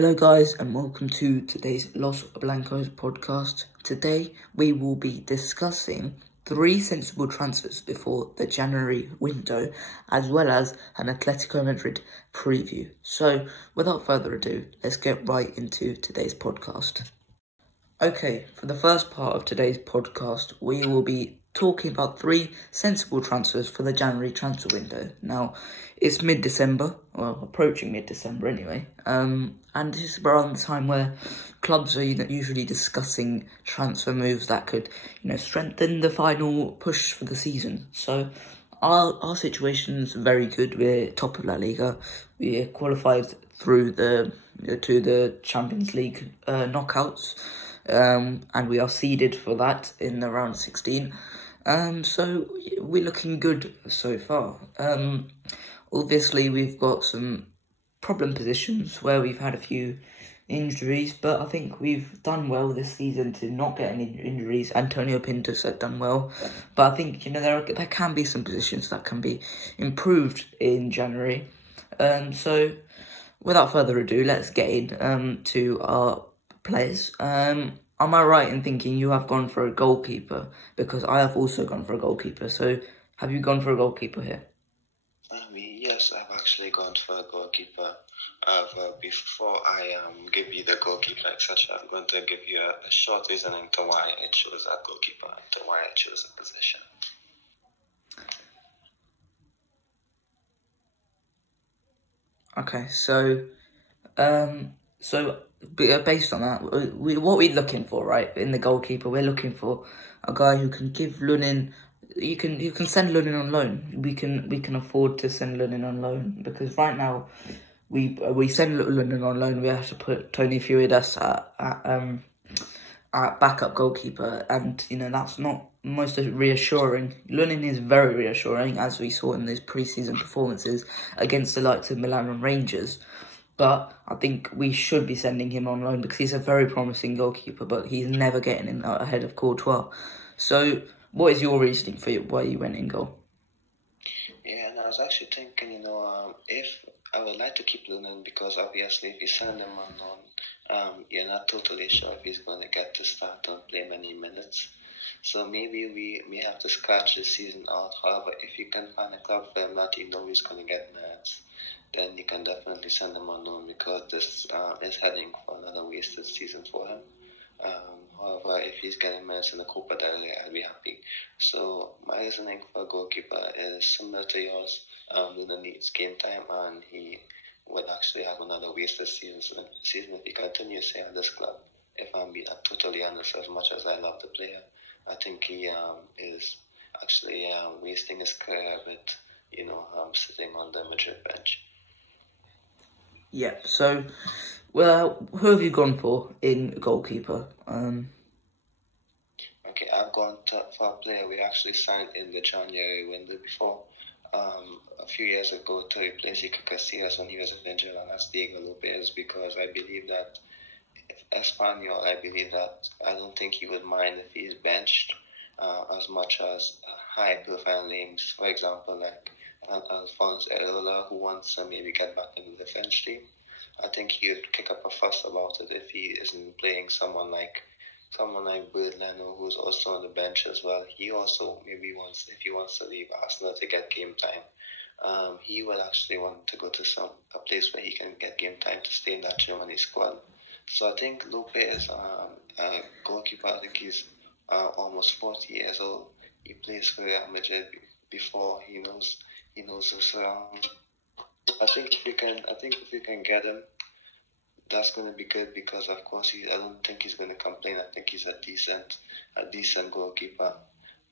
Hello guys and welcome to today's Los Blancos podcast. Today we will be discussing 3 sensible transfers before the January window, as well as an Atletico Madrid preview. So without further ado, let's get right into today's podcast. Okay, for the first part of today's podcast, we will be talking about 3 sensible transfers for the January transfer window. Now, it's mid-December, well, approaching mid-December anyway, and this is around the time where clubs are usually discussing transfer moves that could, strengthen the final push for the season. So, our situation is very good. We're top of La Liga. We qualified through to the Champions League knockouts. And we are seeded for that in the round 16. So we're looking good so far. Obviously, we've got some problem positions where we've had a few injuries, but I think we've done well this season to not get any injuries. Antonio Pintos has done well, but I think there can be some positions that can be improved in January. So without further ado, let's get in to our players. Am I right in thinking you have gone for a goalkeeper? Because I have also gone for a goalkeeper. So have you gone for a goalkeeper here? Yes, I've actually gone for a goalkeeper. Before I give you the goalkeeper, etc., I'm going to give you a short reasoning to why I chose that goalkeeper and to why I chose the position. Okay, so based on that, what we're looking for, right, in the goalkeeper, we're looking for a guy who can give Lunin. You can send Lunin on loan. We can afford to send Lunin on loan, because right now we send Lunin on loan. We have to put Tony Furidas at backup goalkeeper, and that's not most reassuring. Lunin is very reassuring, as we saw in these pre-season performances against the likes of Milan and Rangers. But I think we should be sending him on loan because he's a very promising goalkeeper, but he's never getting in ahead of Courtois. So, what is your reasoning for why you went in goal? Yeah, and I was actually thinking, if I would like to keep Lunin, because obviously if you send him on loan, you're not totally sure if he's going to get to start and play many minutes. So maybe we have to scratch the season out. However, if you can find a club for him that he's going to get minutes, then you can definitely send him on loan, because this is heading for another wasted season for him. However, if he's getting minutes in the Copa del Rey, I'll be happy. So my reasoning for a goalkeeper is similar to yours. Luna needs game time, and he would actually have another wasted season if he continues to stay at this club. If I'm being totally honest, as much as I love the player, I think he is actually wasting his career with sitting on the Madrid bench. Yeah, so, well, who have you gone for in goalkeeper? Okay, I've gone for a player we actually signed in the January window before. A few years ago to replace Iker Casillas when he was injured, and that's Diego Lopez, because I believe that Espanyol, I don't think he would mind if he's benched as much as high-profile names, for example, like Alphonse Areola, who wants to maybe get back into the French team. I think he would kick up a fuss about it if he isn't playing someone like Madrileño, who's also on the bench as well. He also maybe if he wants to leave Arsenal to get game time, he would actually want to go to a place where he can get game time to stay in that Germany squad. So I think Lopez, goalkeeper, I think he's almost 40 years old. He plays for Real Madrid before. He knows us around. I think if we can get him, that's going to be good, because of course I don't think he's going to complain. I think he's a decent goalkeeper.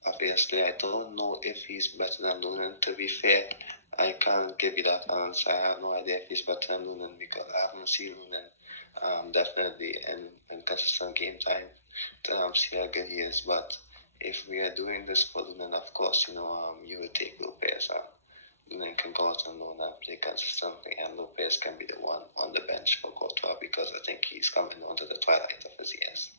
Obviously, I don't know if he's better than Lunin. To be fair, I can't give you that answer. I have no idea if he's better than Lunin, because I haven't seen Lunin definitely in consistent game time to see how good he is. But if we are doing this for Lunin, of course, you would take Lopez. Lunin can go out on loan and play consistently, and Lopez can be the one on the bench for Courtois, because I think he's coming onto the twilight of his years.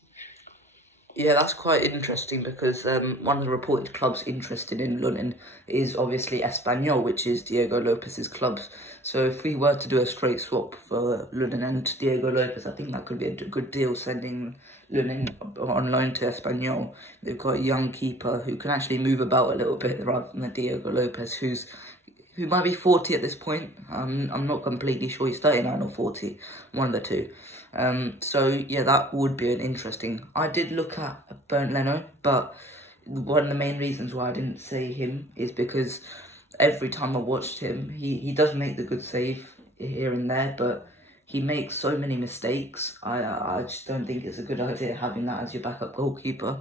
Yeah, that's quite interesting because one of the reported clubs interested in Lunin is obviously Espanyol, which is Diego Lopez's club. So if we were to do a straight swap for Lunin and Diego Lopez, I think that could be a good deal, sending Lunin on loan to Espanyol. They've got a young keeper who can actually move about a little bit rather than the Diego Lopez, who might be 40 at this point. I'm not completely sure. He's 39 or 40, one of the two. So yeah, that would be an interesting. I did look at Bernd Leno, but one of the main reasons why I didn't say him is because every time I watched him, he does make the good save here and there, but he makes so many mistakes. I just don't think it's a good idea having that as your backup goalkeeper.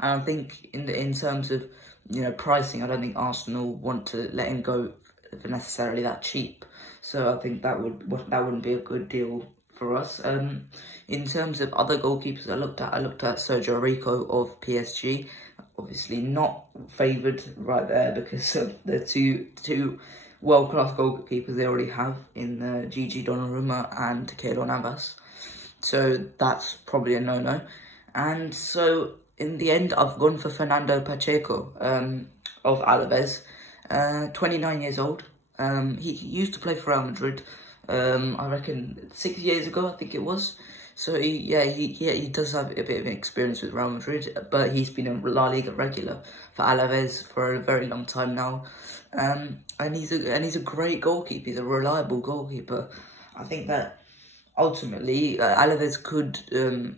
And I think in terms of, you know, pricing, I don't think Arsenal want to let him go for necessarily that cheap. So I think that wouldn't be a good deal for us. In terms of other goalkeepers, I looked at Sergio Rico of PSG. Obviously not favoured right there because of the two world-class goalkeepers they already have in Gigi Donnarumma and Keylor Navas. So that's probably a no-no. And so in the end, I've gone for Fernando Pacheco of Alaves, 29 years old. He used to play for Real Madrid. I reckon 6 years ago, I think it was. So he does have a bit of experience with Real Madrid, but he's been a La Liga regular for Alaves for a very long time now. And he's a great goalkeeper. He's a reliable goalkeeper. I think that ultimately Alaves could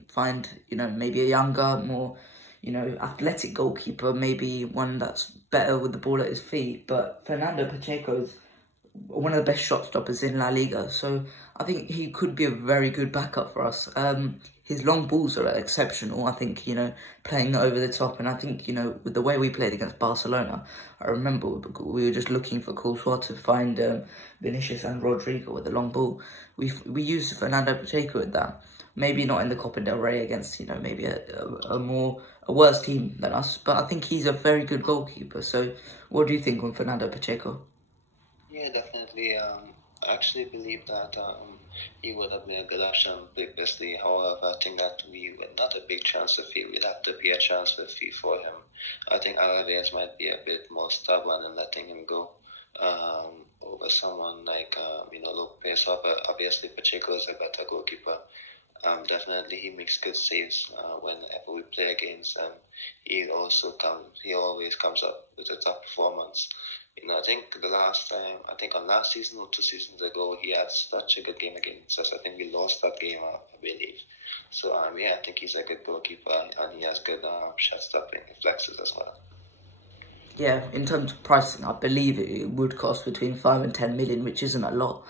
find, you know, maybe a younger, more, you know, athletic goalkeeper, maybe one that's better with the ball at his feet. But Fernando Pacheco is one of the best shot stoppers in La Liga, so I think he could be a very good backup for us. His long balls are exceptional, I think, you know, playing over the top, and I think, you know, with the way we played against Barcelona, I remember we were just looking for Courtois to find Vinicius and Rodrigo with the long ball. We used Fernando Pacheco with that. Maybe not in the Copa del Rey against, you know, maybe a worse team than us, but I think he's a very good goalkeeper. So what do you think on Fernando Pacheco? Yeah, definitely. I actually believe that he would have been a good option previously. However, I think that we were not a big transfer fee. We'd have to pay a transfer fee for him. I think Alaves might be a bit more stubborn in letting him go over someone like, you know, Lopez. Obviously, Pacheco is a better goalkeeper. Definitely, he makes good saves whenever we play against him. He always comes up with a top performance. You know, I think on last season or 2 seasons ago, he had such a good game against us. I think we lost that game, I believe. So, yeah, I think he's a good goalkeeper, and he has good shot-stopping reflexes as well. Yeah, in terms of pricing, I believe it would cost between 5 and 10 million, which isn't a lot.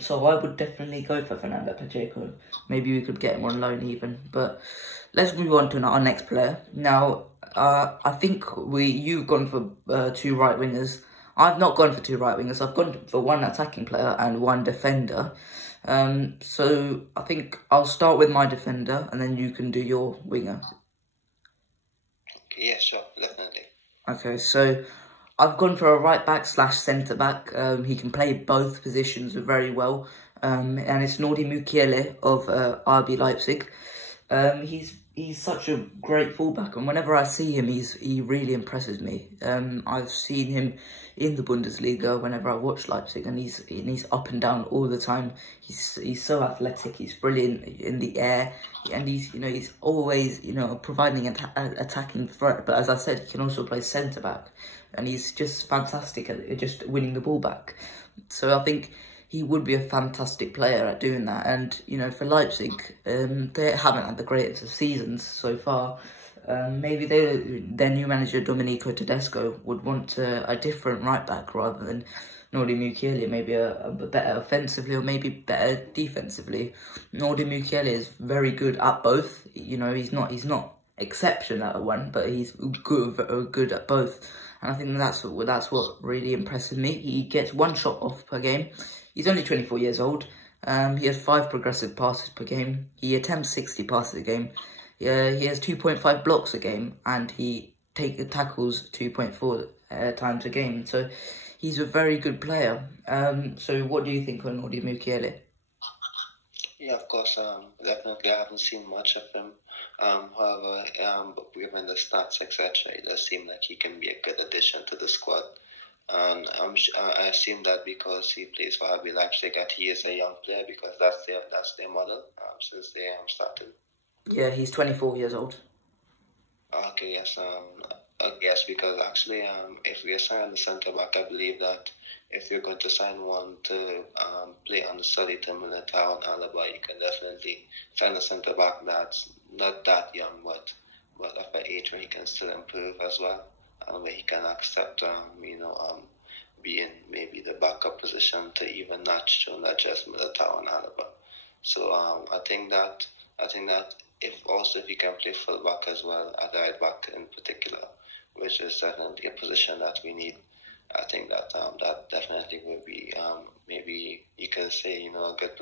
So I would definitely go for Fernando Pacheco. Maybe we could get him on loan even. But let's move on to our next player. Now, I think you've gone for 2 right wingers. I've not gone for 2 right wingers. I've gone for 1 attacking player and 1 defender. So I think I'll start with my defender and then you can do your winger. Okay, yeah, sure, definitely. Okay, so I've gone for a right back / centre back. He can play both positions very well. And it's Nordi Mukiele of RB Leipzig. He's such a great fullback, and whenever I see him, he really impresses me. I've seen him in the Bundesliga whenever I watch Leipzig, and he's up and down all the time. He's so athletic. He's brilliant in the air, and he's always providing an attacking threat. But as I said, he can also play centre back, and he's just fantastic at just winning the ball back. So I think he would be a fantastic player at doing that. And, for Leipzig, they haven't had the greatest of seasons so far. Maybe their new manager, Domenico Tedesco, would want a different right-back rather than Nordi Mukiele, maybe a better offensively or maybe better defensively. Nordi Mukiele is very good at both. He's not exceptional at one, but he's good at both. And I think that's what really impresses me. He gets 1 shot off per game. He's only 24 years old. He has 5 progressive passes per game. He attempts 60 passes a game. He has 2.5 blocks a game, and he tackles 2.4 times a game. So he's a very good player. So what do you think on Nordi Mukiele? Yeah, of course. Definitely, I haven't seen much of him. However, but given the stats, etc., it does seem like he can be a good addition to the squad. And I assume that because he plays for RB Leipzig, that he is a young player because that's their model since they started. Yeah, he's 24 years old. Okay, yes. Yes, because actually, if we assign the centre back, I believe that if you're going to sign one to play on the study to Militao and Alaba, you can definitely find a centre back that's not that young, but of an age where he can still improve as well, and where he can accept, be in maybe the backup position to even not just Militao and Alaba. So I think that if you can play full back as well, at right back in particular, which is definitely a position that we need. I think that that definitely will be maybe you can say a good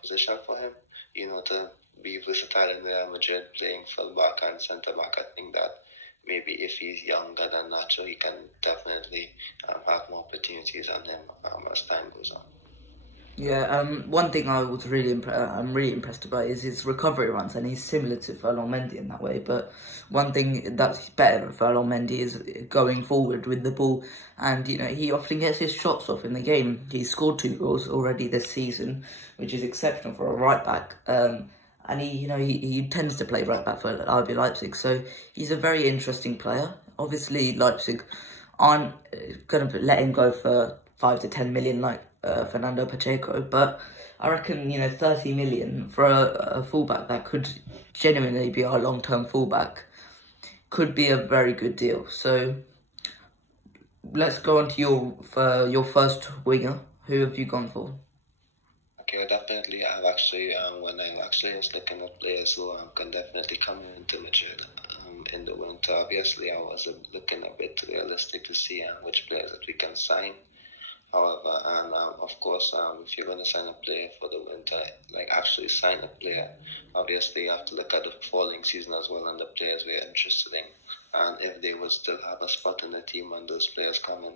position for him. To be versatile in Real Madrid, playing full back and centre back. I think that maybe if he's younger than Nacho, he can definitely have more opportunities on him as time goes on. Yeah, one thing I'm really impressed about is his recovery runs, and he's similar to Ferland Mendy in that way. But one thing that's better than Ferland Mendy is going forward with the ball, and he often gets his shots off in the game. He's scored 2 goals already this season, which is exceptional for a right back. And he tends to play right back for RB Leipzig, so he's a very interesting player. Obviously, Leipzig aren't going to let him go for 5 to 10 million like Fernando Pacheco, but I reckon 30 million for a fullback that could genuinely be our long-term fullback could be a very good deal. So let's go on to your first winger. Who have you gone for? Okay, definitely. I've actually, when I actually was looking at players who can definitely come into Madrid in the winter, obviously I was looking a bit realistic to see which players that we can sign. However, and of course, if you're going to sign a player for the winter, like actually sign a player, obviously you have to look at the falling season as well and the players we're interested in, and if they would still have a spot in the team when those players come in.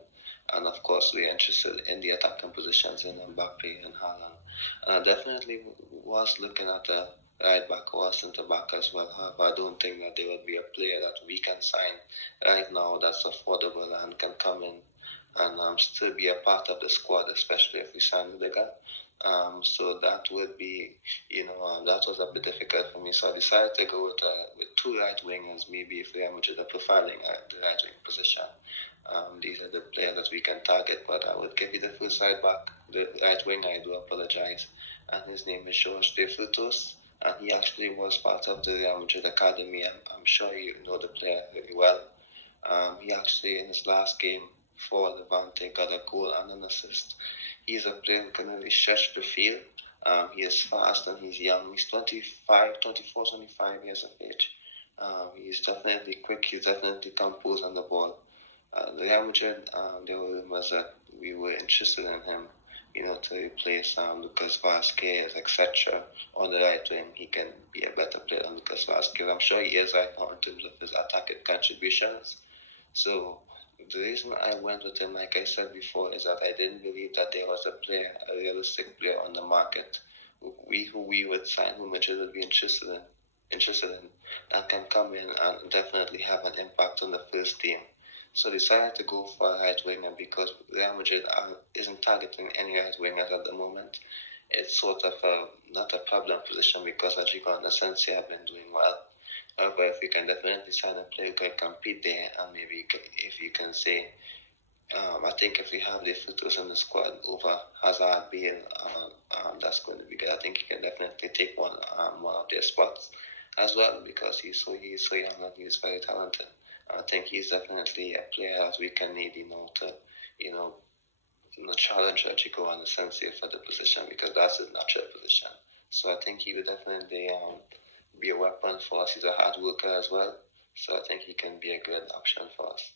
And of course, we're interested in the attacking positions in Mbappe and Haaland. And I definitely was looking at the right back or centre back as well. However, I don't think that there would be a player that we can sign right now that's affordable and can come in and still be a part of the squad, especially if we sign Liga. So that would be, that was a bit difficult for me. So I decided to go with 2 right wingers, maybe if Real Madrid are profiling at the right wing position. These are the players that we can target, but I would give you the first right back, the right winger, I do apologize. And his name is Jorge de Frutos, and he actually was part of the Real Madrid Academy. I'm sure you know the player very well. He actually, in his last game for Levante, got a goal and an assist. He's a player who can really stretch the field. He is fast and he's young. He's 24, 25 years of age. He's definitely quick. He's definitely composed on the ball. The Real Madrid, there were rumors that we were interested in him, to replace Lucas Vázquez, etc. On the right wing, he can be a better player than Lucas Vázquez. I'm sure he is right now in terms of his attacking contributions. So the reason I went with him, like I said before, is that I didn't believe that there was a realistic player on the market who we would sign, who Madrid would be interested in, and can come in and definitely have an impact on the first team. So I decided to go for a right winger because Real Madrid isn't targeting any right wingers at the moment. It's sort of not a problem position because Rodrigo and Asensio have been doing well. However, if you can definitely sign a player who can compete there, and maybe if you can say, I think if we have the Frutos in the squad over Hazard, Bale, that's going to be good. I think he can definitely take one of their spots as well because he's so young and he's very talented. I think he's definitely a player that we can need, to challenge Rodrigo and Asensio for the position because that's his natural position. So I think he would definitely be a weapon for us. He's a hard worker as well, so I think he can be a good option for us.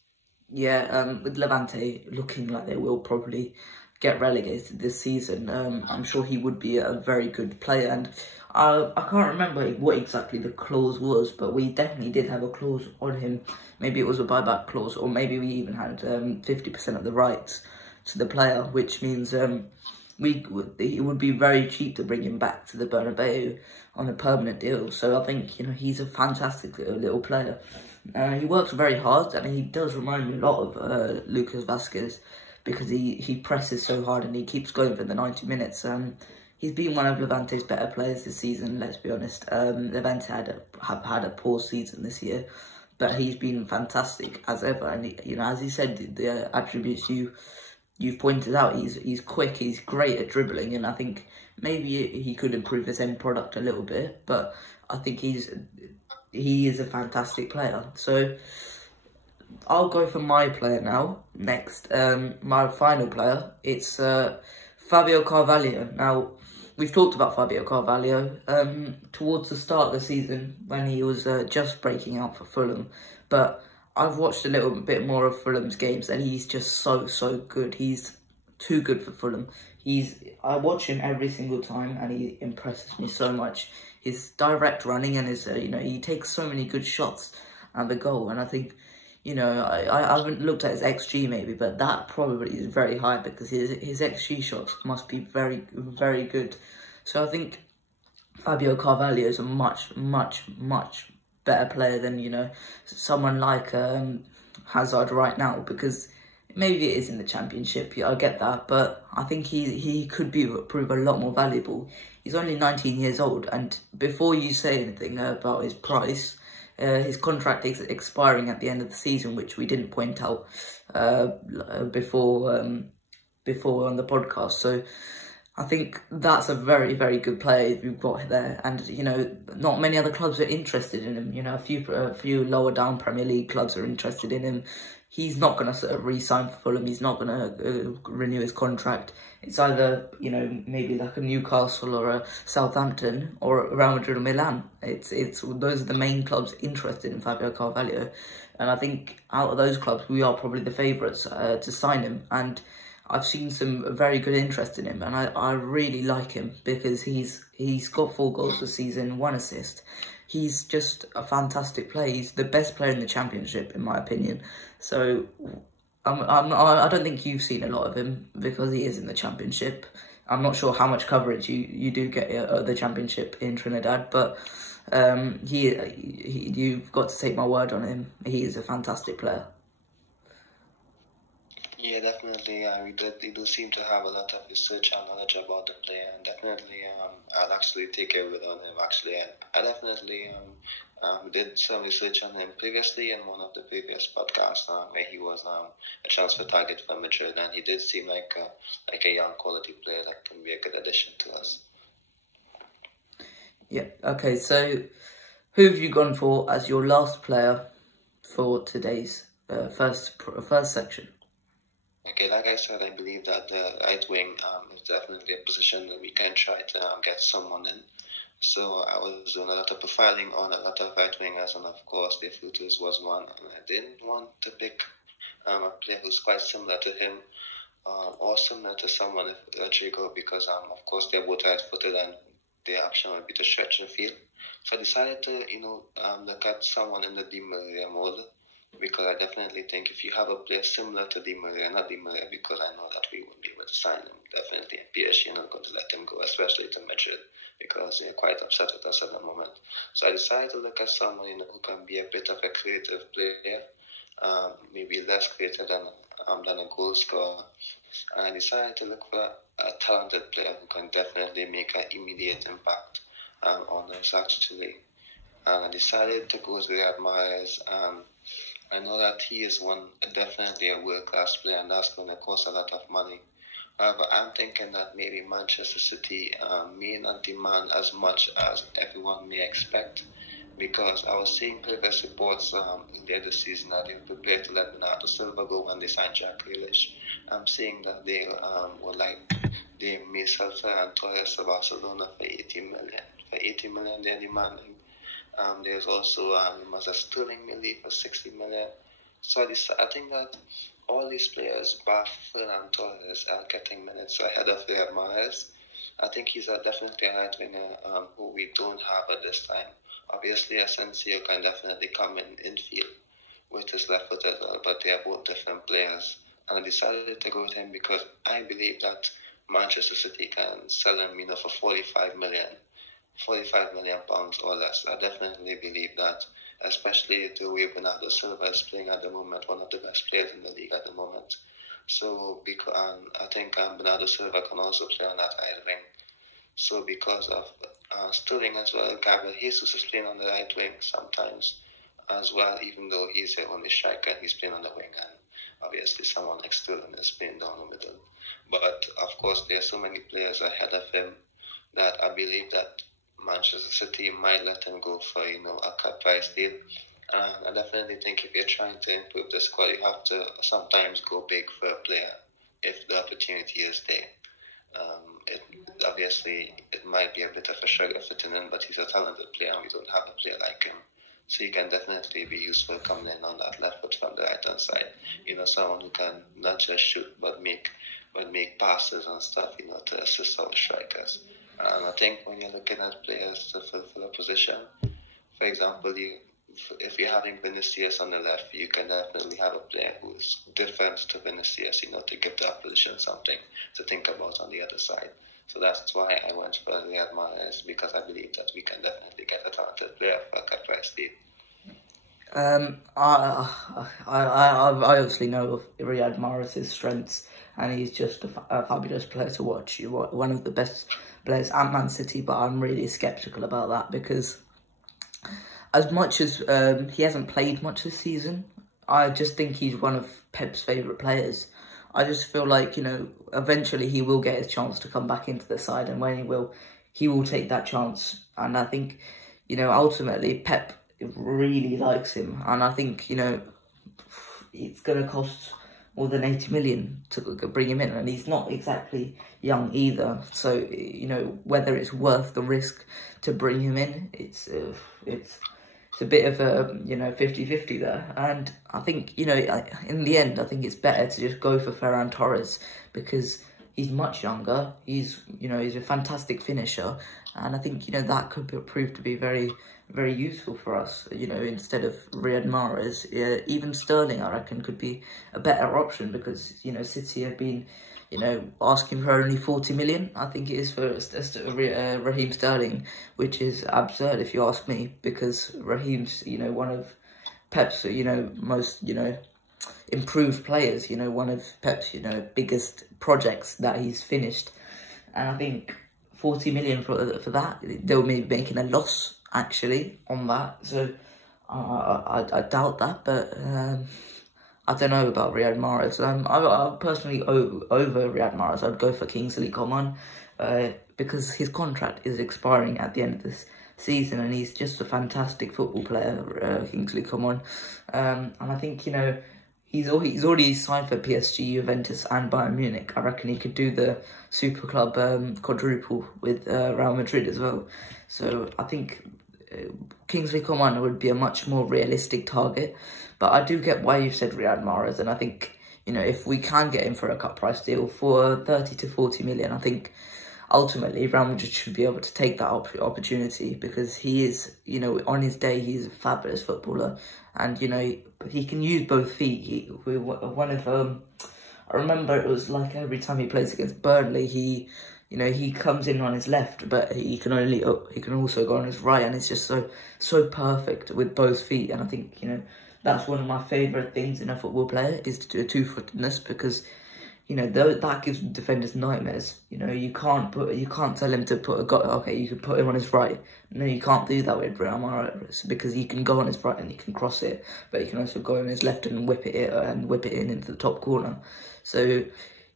Yeah, with Levante looking like they will probably get relegated this season, I'm sure he would be a very good player. And I can't remember what exactly the clause was, but we definitely did have a clause on him. Maybe it was a buyback clause, or maybe we even had 50% of the rights to the player, which means it would be very cheap to bring him back to the Bernabeu on a permanent deal. So I think, he's a fantastic little player. He works very hard, and he does remind me a lot of Lucas Vazquez, because he presses so hard and he keeps going for the 90 minutes. He's been one of Levante's better players this season, let's be honest. Levante have had a poor season this year, but he's been fantastic as ever. And as he said, the attributes you've pointed out, he's quick, he's great at dribbling, and I think maybe he could improve his end product a little bit. But I think he is a fantastic player. So I'll go for my player now. Next, my final player, it's Fabio Carvalho. Now, we've talked about Fabio Carvalho towards the start of the season when he was just breaking out for Fulham. But I've watched a little bit more of Fulham's games, and he's just so good. He's too good for Fulham. I watch him every single time, and he impresses me so much. His direct running and his, he takes so many good shots at the goal. And I think, I haven't looked at his XG maybe, but that probably is very high, because his XG shots must be very, very good. So I think Fabio Carvalho is a much better player than, someone like Hazard right now, because maybe it is in the Championship, I get that, but I think he could prove a lot more valuable. He's only 19 years old, and before you say anything about his price, his contract is expiring at the end of the season, which we didn't point out before on the podcast. So I think that's a very, very good player you've got there, and not many other clubs are interested in him. A few lower down Premier League clubs are interested in him. He's not going to re-sign for Fulham. He's not going to renew his contract. It's either, maybe like a Newcastle or a Southampton or Real Madrid or Milan. It's those are the main clubs interested in Fabio Carvalho. And I think out of those clubs, we are probably the favourites to sign him. And I've seen some very good interest in him. And I really like him, because he's got 4 goals this season, 1 assist. He's just a fantastic player. He's the best player in the Championship, in my opinion. So I don't think you've seen a lot of him, because he is in the Championship. I'm not sure how much coverage you do get at the Championship in Trinidad, but you've got to take my word on him. He is a fantastic player. Yeah, definitely. We do seem to have a lot of research and knowledge about the player, and definitely I'll actually take a word on him. Actually, I definitely did some research on him previously in one of the previous podcasts where he was a transfer target for Madrid, and he did seem like a young quality player that can be a good addition to us. Yeah. Okay. So, who have you gone for as your last player for today's first section? Okay, like I said, I believe that the right wing is definitely a position that we can try to get someone in. So I was doing a lot of profiling on a lot of right wingers, and of course, De Frutos was one. And I didn't want to pick a player who's quite similar to him or similar to someone like Rodrigo, because of course they're both right-footed, and the option would be to stretch the field. So I decided to look at someone in the Di Maria mold, because I definitely think if you have a player similar to Di Maria, not Di Maria because I know that we won't be able to sign him, definitely PSG not going to let him go, especially to Madrid, because they're quite upset with us at the moment. So I decided to look at someone who can be a bit of a creative player, maybe less creative than a goal scorer. And I decided to look for a talented player who can definitely make an immediate impact on us actually. And I decided to go with Riyad Mahrez. I know that he is definitely a world-class player, and that's going to cost a lot of money. However, I'm thinking that maybe Manchester City may not demand as much as everyone may expect, because I was seeing previous reports earlier this season that they were prepared to let Bernardo Silva go when they signed Jack Grealish. I'm seeing that they may sell Ferran Torres to Barcelona for 80 million. For 80 million, they're demanding. There's also Sterling Millie for 60 million. So I think that all these players, bar Ferran Torres, are getting minutes ahead of Riyad Mahrez. I think he's definitely a right winger who we don't have at this time. Obviously, Asensio can definitely come in infield with his left foot as well, but they are both different players. And I decided to go with him because I believe that Manchester City can sell him, for 45 million pounds or less. I definitely believe that, especially the way Bernardo Silva is playing at the moment, one of the best players in the league at the moment. So, I think Bernardo Silva can also play on that right wing. So, because of Sterling as well, Gabriel Jesus is playing on the right wing sometimes as well, even though he's the only striker and he's playing on the wing, and obviously someone like Sterling is playing down the middle. But, of course, there are so many players ahead of him that I believe that Manchester City might let him go for, a cut price deal. And I definitely think if you're trying to improve the squad, you have to sometimes go big for a player if the opportunity is there. It might be a bit of a struggle fitting in, but he's a talented player and we don't have a player like him. So he can definitely be useful coming in on that left foot from the right-hand side. Someone who can not just shoot but make passes and stuff, to assist our strikers. And I think when you're looking at players to fulfill a position, for example, if you're having Vinicius on the left, you can definitely have a player who is different to Vinicius, to give the opposition something to think about on the other side. So that's why I went for Riyad Mahrez, because I believe that we can definitely get a talented player for a cut price deal. I obviously know of Riyad Mahrez's strengths, and he's just a fabulous player to watch. One of the best players at Man City, but I'm really sceptical about that because as much as he hasn't played much this season, I just think he's one of Pep's favourite players. I just feel like, eventually he will get his chance to come back into the side, and when he will take that chance. And I think, ultimately Pep really likes him, and I think, it's going to cost more than 80 million to bring him in, and he's not exactly young either. So, whether it's worth the risk to bring him in, it's a bit of a, 50-50 there. And I think, in the end, I think it's better to just go for Ferran Torres because he's much younger. He's a fantastic finisher. And I think, that could prove to be very, very useful for us, instead of Riyad Mahrez. Even Sterling, I reckon, could be a better option because, City have been, asking for only 40 million, I think it is, for Raheem Sterling, which is absurd if you ask me, because Raheem's, one of Pep's, most, improved players, one of Pep's, biggest projects that he's finished. And I think 40 million for that, they'll be making a loss, actually, on that. So I doubt that, but I don't know about Riyad Mahrez. I personally, over Riyad Mahrez, I'd go for Kingsley Coman because his contract is expiring at the end of this season, and he's just a fantastic football player, Kingsley Coman. And I think, he's already signed for PSG, Juventus and Bayern Munich. I reckon he could do the Super Club quadruple with Real Madrid as well. So I think Kingsley Coman would be a much more realistic target. But I do get why you've said Riyad Mahrez, and I think, if we can get him for a cut price deal for 30 to 40 million, I think ultimately Real Madrid should be able to take that opportunity because he is, on his day, he's a fabulous footballer, and, he can use both feet. I remember it was like every time he plays against Burnley, he comes in on his left, but he can also go on his right, and it's just so perfect with both feet. And I think, that's one of my favourite things in a football player is to do a two-footedness because, that gives defenders nightmares. You can't tell him to put you can put him on his right. No, you can't do that with Real Mahrez because he can go on his right and he can cross it, but he can also go on his left and whip it in into the top corner. So,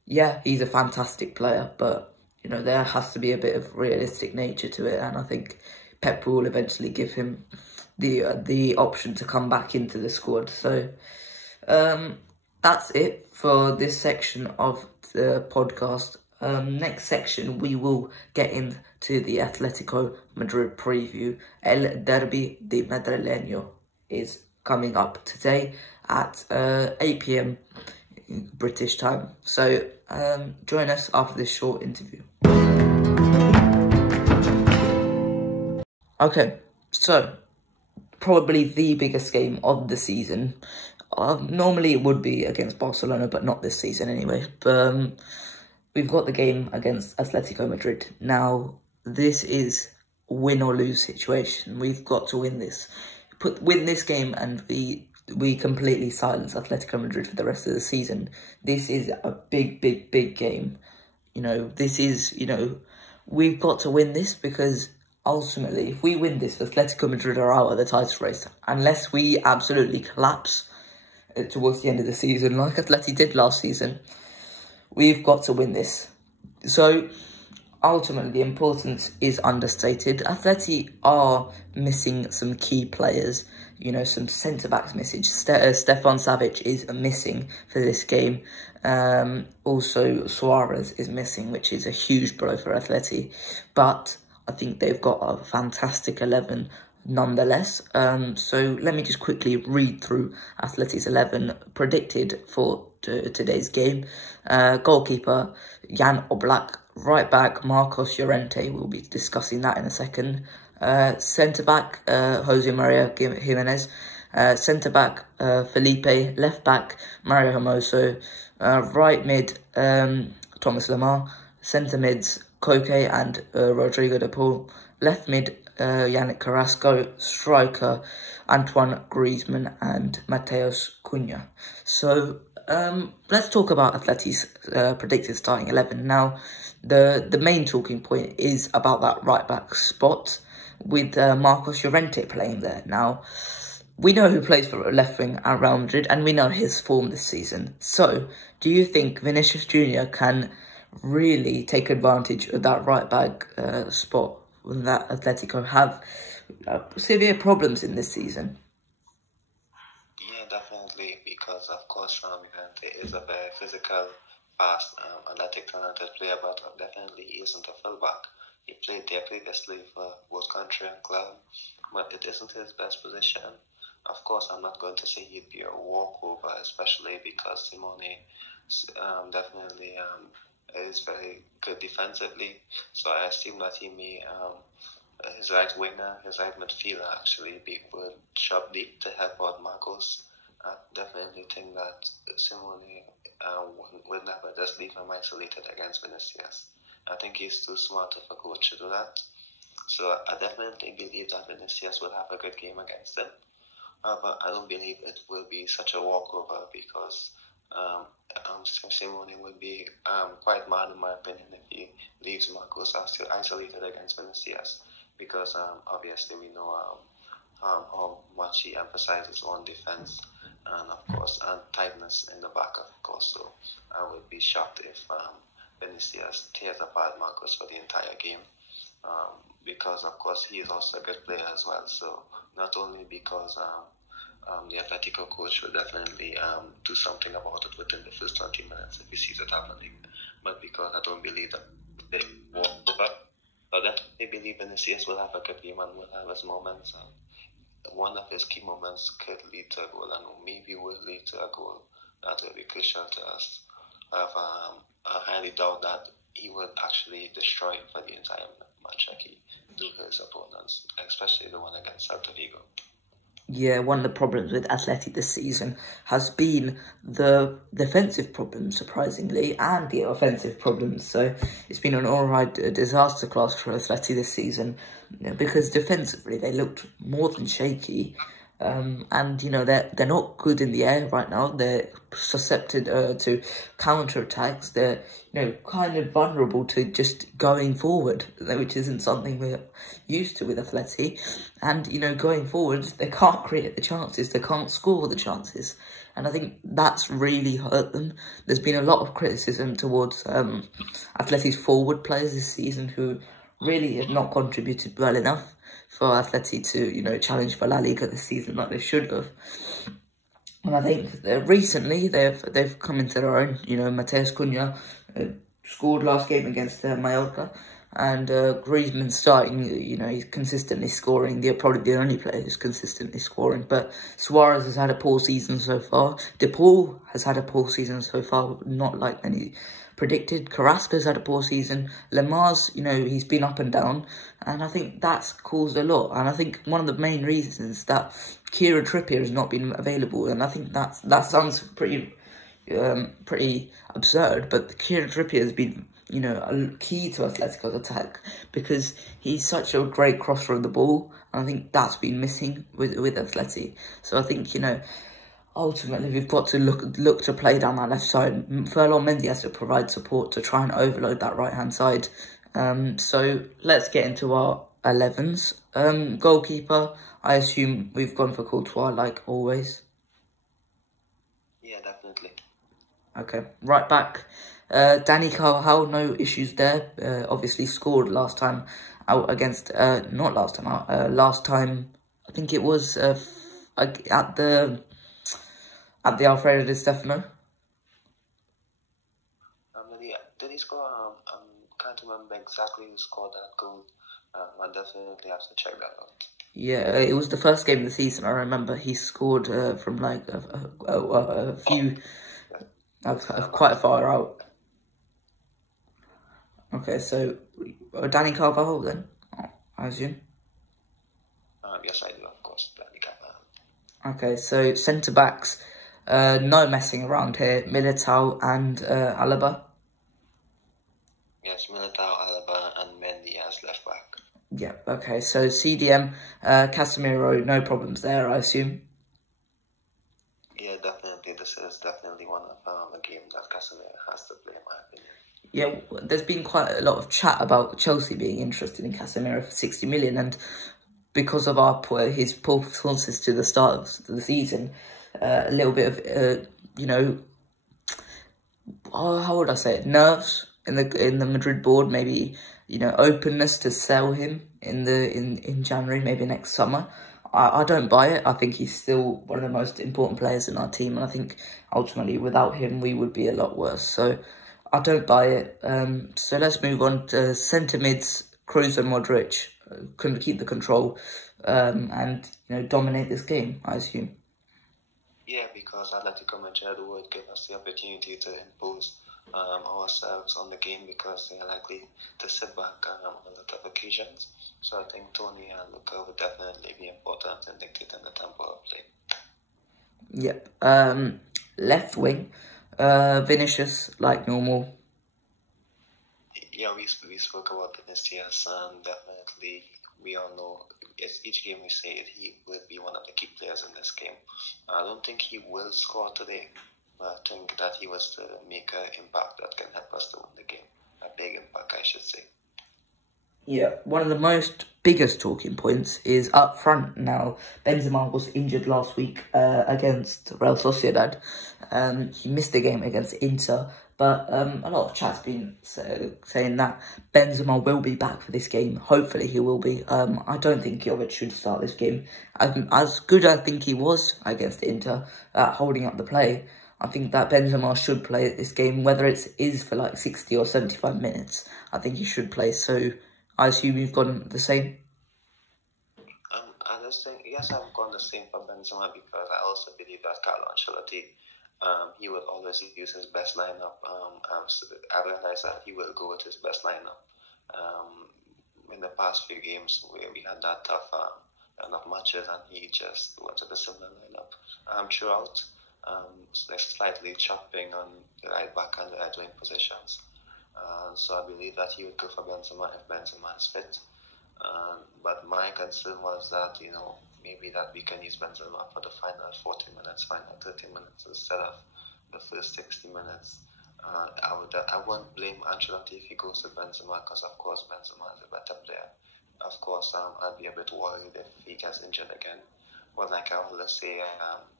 yeah, he's a fantastic player, but, there has to be a bit of realistic nature to it, and I think Pep will eventually give him the option to come back into the squad. So that's it for this section of the podcast. Next section, we will get into the Atletico Madrid preview. El Derbi de Madrileño is coming up today at 8 PM British time. So join us after this short interview. Okay, so probably the biggest game of the season. Normally it would be against Barcelona, but not this season anyway. we've got the game against Atletico Madrid. Now, this is a win or lose situation. We've got to win this. Win this game and we completely silence Atletico Madrid for the rest of the season. This is a big game. You know, this is, you know, we've got to win this because ultimately, if we win this, Atletico Madrid are out of the title race. Unless we absolutely collapse towards the end of the season, like Atleti did last season, we've got to win this. So, ultimately, the importance is understated. Atleti are missing some key players. You know, some centre-backs missing. Stefan Savic is missing for this game. Also, Suarez is missing, which is a huge blow for Atleti. But I think they've got a fantastic 11 nonetheless. So let me just quickly read through Atleti's 11 predicted for today's game. Goalkeeper, Jan Oblak. Right back, Marcos Llorente. We'll be discussing that in a second. Centre-back, Jose Maria Jimenez. Centre-back, Felipe. Left-back, Mario Hermoso. Right mid, Thomas Lemar. Centre-mids, Koke and Rodrigo de Paul. Left mid, Yannick Carrasco. Striker, Antoine Griezmann and Mateus Cunha. So, let's talk about Atleti's predicted starting 11. Now, the main talking point is about that right-back spot with Marcos Llorente playing there. Now, we know who plays for left wing at Real Madrid, and we know his form this season. So, do you think Vinicius Jr. can really take advantage of that right-back spot that Atletico have severe problems in this season? Yeah, definitely, because of course Llorente is a very physical, fast, athletic, talented player, but definitely he isn't a fullback. He played there previously for both country and club, but it isn't his best position. Of course, I'm not going to say he'd be a walkover, especially because Simone definitely is very good defensively. So I assume that he may, his right winger, his right midfielder actually would shove deep to help out Marcos. I definitely think that Simone would never just leave him isolated against Vinicius. I think he's too smart of a coach to do that. So I definitely believe that Vinicius will have a good game against him. But I don't believe it will be such a walkover because Simone would be quite mad, in my opinion, if he leaves Marcos isolated against Vinicius. Because obviously we know how much he emphasizes on defense and of course and tightness in the back, of course. So I would be shocked if Vinicius tears apart Marcos for the entire game, because of course he is also a good player as well. So not only because the Atletico coach will definitely do something about it within the first 20 minutes if he sees it happening, but because I don't believe that they walk over. But definitely believe Vinicius will have a good game and will have his moments. One of his key moments could lead to a goal and maybe will lead to a goal that will be crucial to us. I highly doubt that he would actually destroy him for the entire match like he do his opponents, especially the one against Celta Vigo. Yeah, one of the problems with Atleti this season has been the defensive problems, surprisingly, and the offensive problems. So it's been an all-right disaster class for Atleti this season, because defensively they looked more than shaky. And, you know, they're not good in the air right now. They're susceptible to counter-attacks. They're, you know, kind of vulnerable to just going forward, which isn't something we're used to with Atleti. And, you know, going forward, they can't create the chances. They can't score the chances. And I think that's really hurt them. There's been a lot of criticism towards Atleti's forward players this season who really have not contributed well enough for Atleti to, you know, challenge for La Liga this season like they should have. And I think that recently they've come into their own. You know, Mateus Cunha scored last game against Mallorca, and Griezmann starting. You know, he's consistently scoring. They're probably the only player who's consistently scoring. But Suarez has had a poor season so far. De Paul has had a poor season so far, not like many predicted. Carrasco's had a poor season. Lemar's, you know, he's been up and down, and I think that's caused a lot. And I think one of the main reasons that Kieran Trippier has not been available, and I think that sounds pretty pretty absurd, but Kieran Trippier has been, a key to Atletico's attack because he's such a great crosser of the ball. And I think that's been missing with Atleti. So I think, ultimately we've got to look to play down that left side. Ferland Mendy has to provide support to try and overload that right-hand side. So let's get into our 11s. Goalkeeper, I assume we've gone for Courtois like always. Yeah, definitely. Okay, right back. Danny Carvajal, no issues there. Obviously scored last time out against, last time, I think it was at the Alfredo Di Stefano. Did he score? I can't remember exactly who scored that goal. I definitely have to check that out. Yeah, it was the first game of the season. I remember he scored from like a few, quite far out. Okay, so Danny Carvajal then, I assume. Yes, I do, of course, Danny Carvajal. Okay, so centre backs, no messing around here. Militao and Alaba. Yes, Militao, Alaba, and Mendy as left back. Yeah, okay, so CDM, Casemiro, no problems there, I assume. Yeah, definitely. This is definitely one of the games that Casemiro has to play, in my opinion. Yeah, there's been quite a lot of chat about Chelsea being interested in Casemiro for 60 million, and because of his poor performances to the start of the season, a little bit of how would I say it? Nerves in the Madrid board, maybe openness to sell him in January, maybe next summer. I don't buy it. I think he's still one of the most important players in our team, and I think ultimately without him we would be a lot worse. So I don't buy it. So let's move on to centre mids. Kroos and Modric can keep the control and dominate this game, I assume. Yeah, because Atletico Madrid would give us the opportunity to impose ourselves on the game because they are likely to sit back on a lot of occasions. So I think Tony and Luka would definitely be important in dictating the tempo of play. Yep. Left wing, Vinicius like normal. Yeah, we spoke about Vinicius, and definitely we all know each game we say it, he will be one of the key players in this game. I don't think he will score today, but I think that he was to make an impact that can help us to win the game. A big impact, I should say. Yeah, one of the biggest talking points is up front now. Benzema was injured last week against Real Sociedad. He missed the game against Inter, but a lot of chat's been saying that Benzema will be back for this game. Hopefully he will be. I don't think Jovic should start this game. As good as I think he was against Inter at holding up the play, I think that Benzema should play this game, whether it is for like 60 or 75 minutes. I think he should play, so I assume you've gone the same? I just think, yes, I've gone the same for Benzema because I also believe that Carlo Ancelotti, he will always use his best lineup. I realized that he will go with his best lineup. In the past few games where we had that tough enough matches and he just went with a similar lineup throughout. Slightly chopping on the right back and the right wing positions. So I believe that he would go for Benzema if Benzema is fit. But my concern was that, maybe that we can use Benzema for the final 40 minutes, final 30 minutes instead of the first 60 minutes. I won't blame Ancelotti if he goes with Benzema because, of course, Benzema is a better player. Of course, I'd be a bit worried if he gets injured again. But like I always say,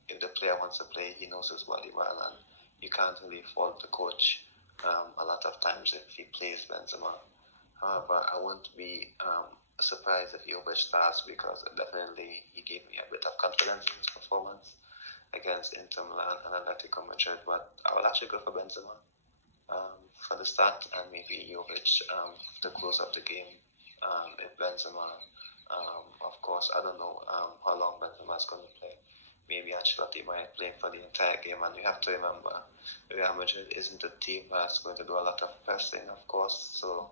if the player wants to play, he knows his body well, and you can't really fault the coach a lot of times if he plays Benzema. However, I wouldn't be surprised if Jovic starts because definitely he gave me a bit of confidence in his performance against Inter Milan and Atletico Madrid. But I will actually go for Benzema for the start and maybe Jovic to close up the game if Benzema. Of course, I don't know how long Benzema is going to play. Maybe Ancelotti might play for the entire game, and we have to remember Real Madrid isn't a team that's going to do a lot of pressing, of course, so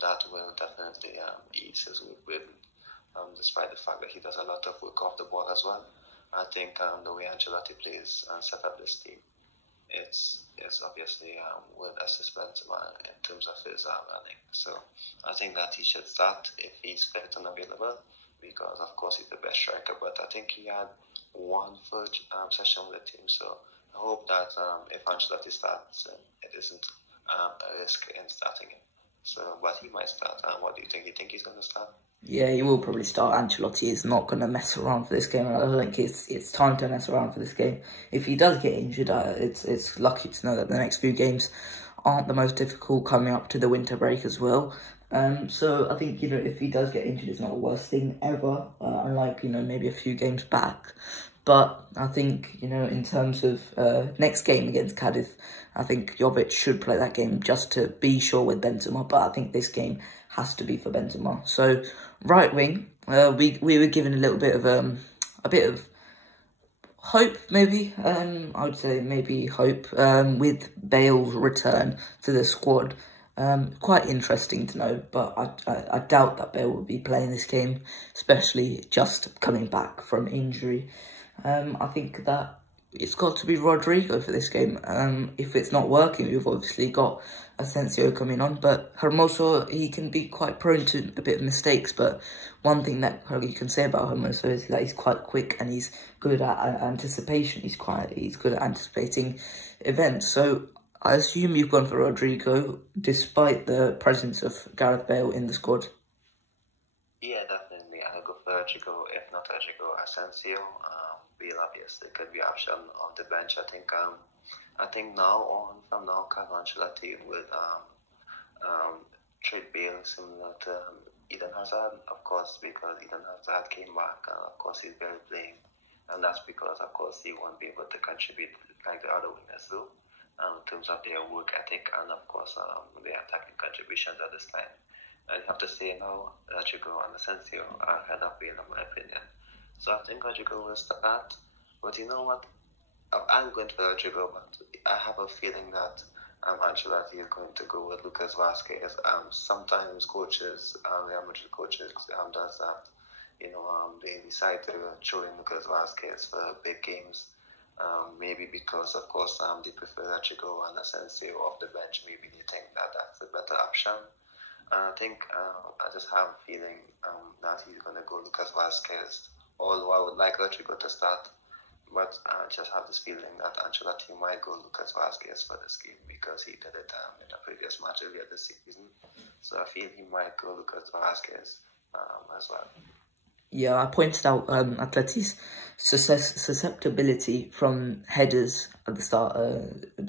that will definitely ease his weight, despite the fact that he does a lot of work off the ball as well. I think the way Ancelotti plays and set up this team it's obviously will assist Benzema in terms of his running. So I think that he should start if he's fit and available, because of course he's the best striker. But I think he had one full session with the team, so I hope that if Ancelotti starts, it isn't a risk in starting him. So, but he might start. What do you think? You think he's going to start? Yeah, he will probably start. Ancelotti is not going to mess around for this game. I don't think it's time to mess around for this game. If he does get injured, it's lucky to know that the next few games aren't the most difficult coming up to the winter break as well. So I think, if he does get injured, it's not the worst thing ever, unlike, maybe a few games back. But I think, in terms of next game against Cardiff, I think Jovic should play that game just to be sure with Benzema. But I think this game has to be for Benzema. So right wing, we were given a little bit of hope, maybe. I would say maybe hope with Bale's return to the squad. Quite interesting to know, but I doubt that Bale will be playing this game, especially just coming back from injury. I think that it's got to be Rodrigo for this game. If it's not working, we've obviously got Asensio coming on, but Hermoso, he can be quite prone to a bit of mistakes, but one thing that you can say about Hermoso is that he's quite quick and he's good at anticipation. He's good at anticipating events. So I assume you've gone for Rodrigo, despite the presence of Gareth Bale in the squad. Yeah, definitely. I'll go for Rodrigo. If not Rodrigo, Asensio. Bale obviously could be option on the bench. I think from now, Carlo Ancelotti would treat Bale similar to Eden Hazard, of course, because Eden Hazard came back and of course he's barely playing, and that's because of course he won't be able to contribute like the other wingers do. In terms of their work ethic and of course their attacking contributions at this time. I have to say now, Rodrigo and Asensio are ahead of Bale in my opinion. So I think Rodrigo will start, but you know what? I'm going to Rodrigo, but I have a feeling that Ancelotti is going to go with Lucas Vazquez. Sometimes coaches, Real Madrid coaches, does that. They decide to throw in Lucas Vazquez for big games. Maybe because, of course, they prefer Rodrigo and Asensio off the bench. Maybe they think that that's a better option. I think I just have a feeling that he's going to go Lucas Vazquez. Although I would like Rodrigo to start, but I just have this feeling that Ancelotti might go Lucas Vazquez for this game because he did it in a previous match earlier this season. So I feel he might go Lucas Vazquez as well. Yeah, I pointed out Atleti's susceptibility from headers at the start.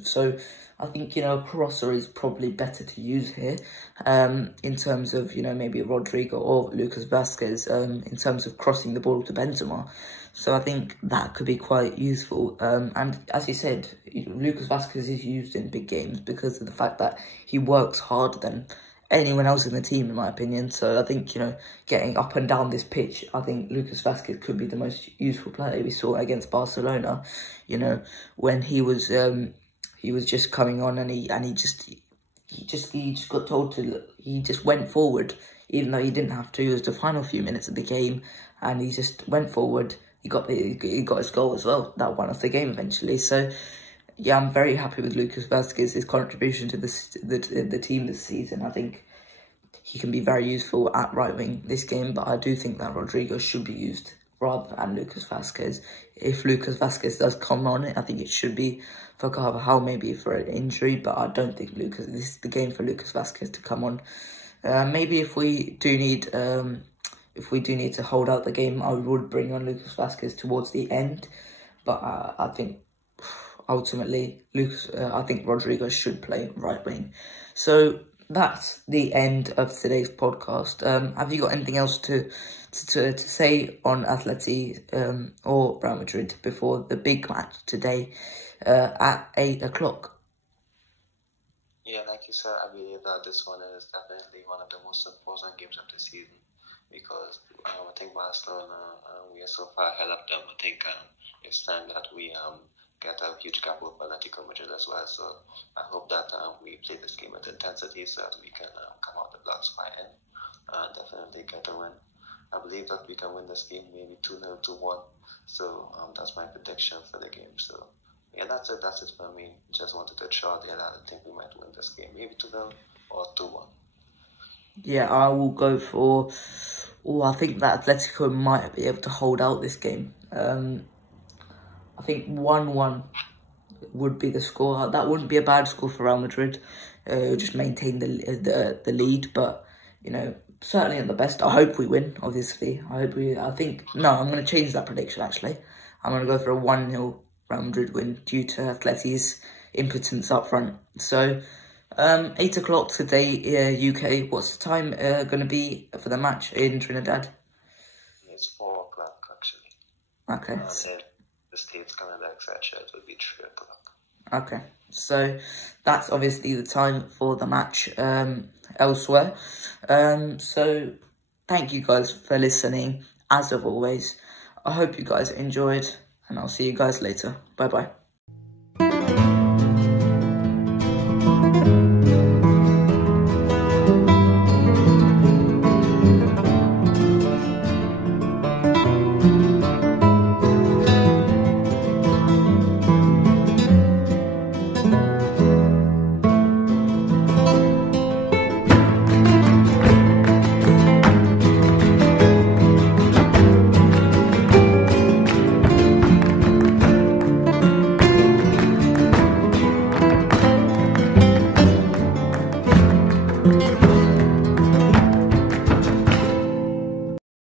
So I think, Crossa is probably better to use here in terms of, maybe Rodrigo or Lucas Vazquez in terms of crossing the ball to Benzema. So I think that could be quite useful. And as you said, Lucas Vazquez is used in big games because of the fact that he works harder than anyone else in the team, in my opinion. So I think, getting up and down this pitch, I think Lucas Vazquez could be the most useful player. We saw against Barcelona, when he was just coming on and he just got told to, he just went forward, even though he didn't have to. It was the final few minutes of the game, and he just went forward. He got his goal as well. That won us the game eventually. So yeah, I'm very happy with Lucas Vazquez's contribution to the team this season. I think he can be very useful at right wing this game, but I do think that Rodrigo should be used rather than Lucas Vazquez. If Lucas Vazquez does come on, I think it should be for Carvajal, maybe for an injury, but I don't think this is the game for Lucas Vazquez to come on. Maybe if we do need to hold out the game, I would bring on Lucas Vazquez towards the end, but I think ultimately, I think Rodrigo should play right wing. So that's the end of today's podcast. Have you got anything else to say on Atleti or Real Madrid before the big match today at 8 o'clock? Yeah, like you said, I believe that this one is definitely one of the most important games of the season because I think Barcelona, we are so far ahead of them. I think it's time that we get a huge gap with Atletico Madrid as well. So I hope that we play this game with intensity so that we can come out the blocks fighting and definitely get a win. I believe that we can win this game maybe 2-0, 2-1. So that's my prediction for the game. So yeah, that's it for me. Just wanted to show there that I think we might win this game. Maybe 2-0 or 2-1. Yeah, I will go for... Oh, I think that Atletico might be able to hold out this game. I think 1-1 would be the score. That wouldn't be a bad score for Real Madrid. Just maintain the lead, but, you know, certainly at the best. I hope we win, obviously. I'm going to change that prediction, actually. I'm going to go for a 1-0 Real Madrid win due to Atleti's impotence up front. So, 8 o'clock today, UK. What's the time going to be for the match in Trinidad? It's 4 o'clock, actually. Okay. Then the States, Canada, etc. It would be 3 o'clock. Okay. So, that's obviously the time for the match elsewhere. So, thank you guys for listening, as of always. I hope you guys enjoyed, and I'll see you guys later. Bye-bye.